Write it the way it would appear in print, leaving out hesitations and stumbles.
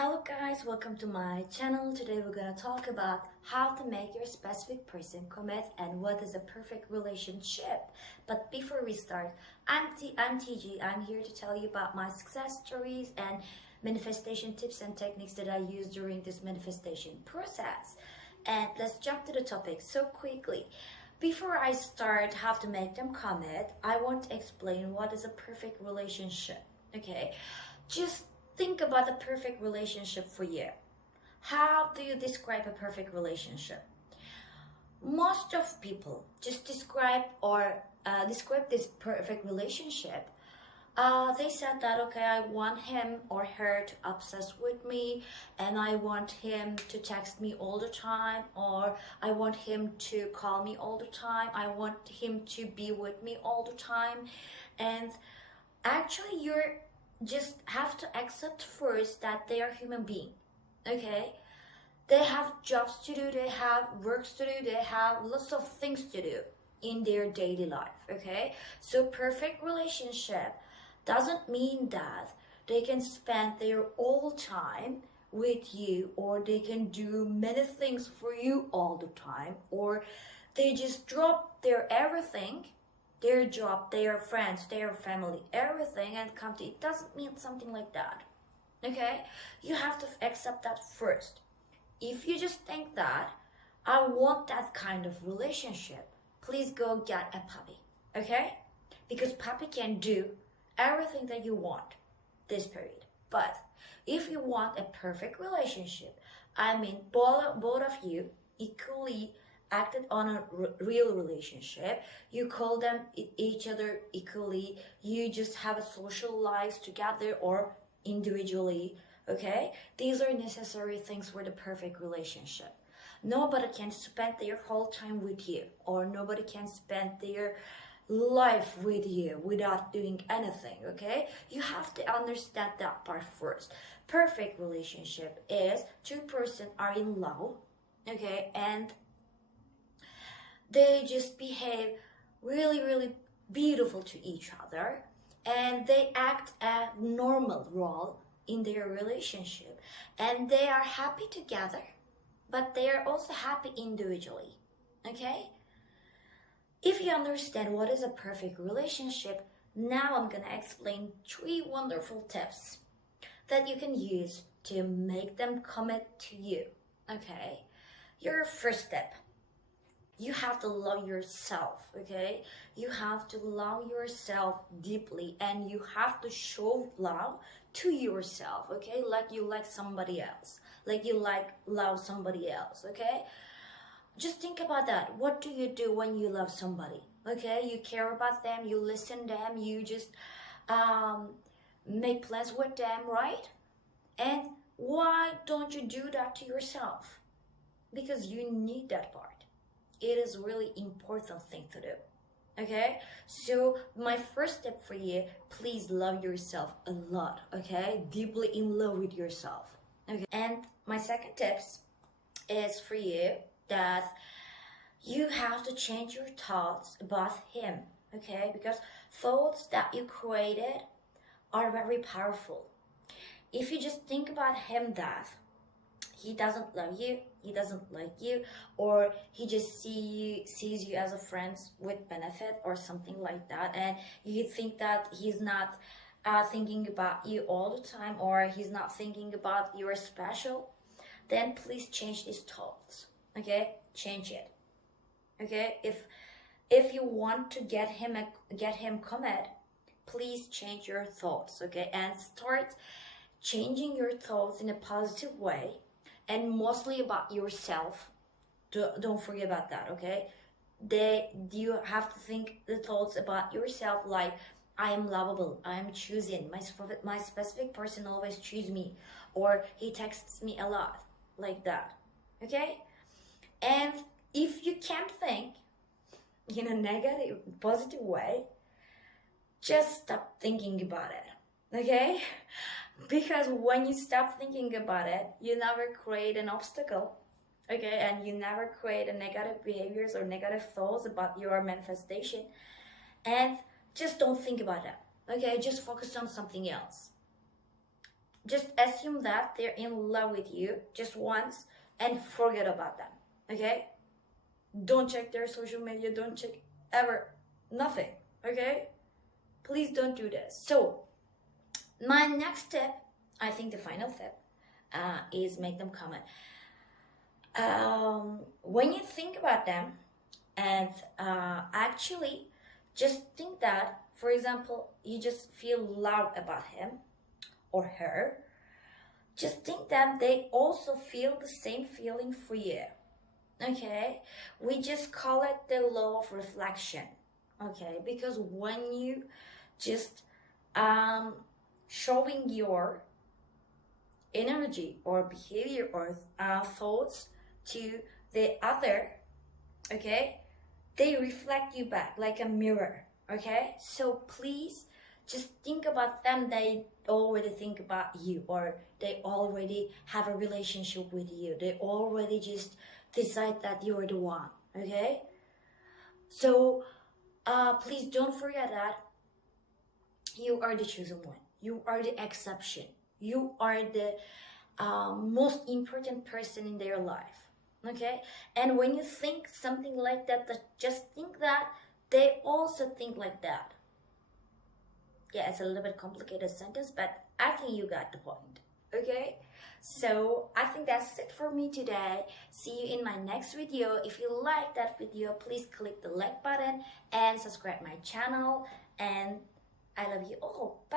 Hello guys, welcome to my channel. Today we're gonna talk about how to make your specific person commit and what is a perfect relationship. But before we start, I'm TG. I'm here to tell you about my success stories and manifestation tips and techniques that I use during this manifestation process. And let's jump to the topic so quickly. Before I start how to make them commit, I want to explain what is a perfect relationship. Okay, just think about the perfect relationship for you. How do you describe a perfect relationship? Most of people just describe this perfect relationship. They said that, okay, I want him or her to obsess with me, and I want him to text me all the time, or I want him to call me all the time. I want him to be with me all the time. And actually, you're just have to accept first that they are human being. Okay, they have jobs to do, they have works to do, they have lots of things to do in their daily life. Okay, so perfect relationship doesn't mean that they can spend their all time with you, or they can do many things for you all the time, or they just drop their everything, their job, their friends, their family, everything, and come to it. Doesn't mean something like that. Okay, you have to accept that first. If you just think that I want that kind of relationship, please go get a puppy. Okay, because puppy can do everything that you want this period. But if you want a perfect relationship, I mean both of you equally acted on a real relationship, you call them each other equally, you just have a social lives together or individually. Okay, these are necessary things for the perfect relationship. Nobody can spend their whole time with you, or nobody can spend their life with you without doing anything. Okay, you have to understand that part first. Perfect relationship is two persons are in love, okay, and they just behave really beautiful to each other, and they act a normal role in their relationship, and they are happy together, but they are also happy individually. Okay, if you understand what is a perfect relationship, now I'm gonna explain 3 wonderful tips that you can use to make them commit to you. Okay, your first step, you have to love yourself. Okay, you have to love yourself deeply, and you have to show love to yourself. Okay, like you like somebody else, like you love somebody else. Okay, just think about that. What do you do when you love somebody? Okay, you care about them, you listen to them, you just make plans with them, right? And why don't you do that to yourself? Because you need that part. It is really important thing to do. Okay, so my first step for you, please love yourself a lot. Okay, deeply in love with yourself. Okay, and my second tips is for you that you have to change your thoughts about him. Okay, because thoughts that you created are very powerful. If you just think about him that he doesn't love you, he doesn't like you, or he just sees you as a friend with benefit or something like that, and you think that he's not thinking about you all the time, or he's not thinking about you're special, then please change these thoughts. Okay, change it. Okay, if you want to get him commit, please change your thoughts. Okay, and start changing your thoughts in a positive way, and mostly about yourself. Don't forget about that. Okay, you have to think the thoughts about yourself, like I am lovable, I am chosen, my specific person always choose me, or he texts me a lot, like that. Okay, and if you can't think in a negative, positive way, just stop thinking about it. Okay, because when you stop thinking about it, you never create an obstacle. Okay, and you never create a negative behaviors or negative thoughts about your manifestation, and just don't think about that. Okay, just focus on something else. just assume that they're in love with you just once and forget about them. Okay? Don't check their social media, don't check ever, nothing. Okay? Please don't do this. So my next tip, I think the final tip, is make them comment. When you think about them, and actually just think that, for example, you just feel love about him or her, just think that they also feel the same feeling for you. Okay, we just call it the law of reflection. Okay, because when you just showing your energy or behavior or thoughts to the other, okay, they reflect you back like a mirror. Okay, so please just think about them. They already think about you, or they already have a relationship with you. They already just decide that you're the one. Okay, so please don't forget that you are the chosen one. You are the exception. You are the most important person in their life. Okay, and when you think something like that, just think that they also think like that. Yeah, it's a little bit complicated sentence, but I think you got the point. Okay, so I think that's it for me today. See you in my next video. If you like that video, please click the like button and subscribe my channel, and I love you all. Bye.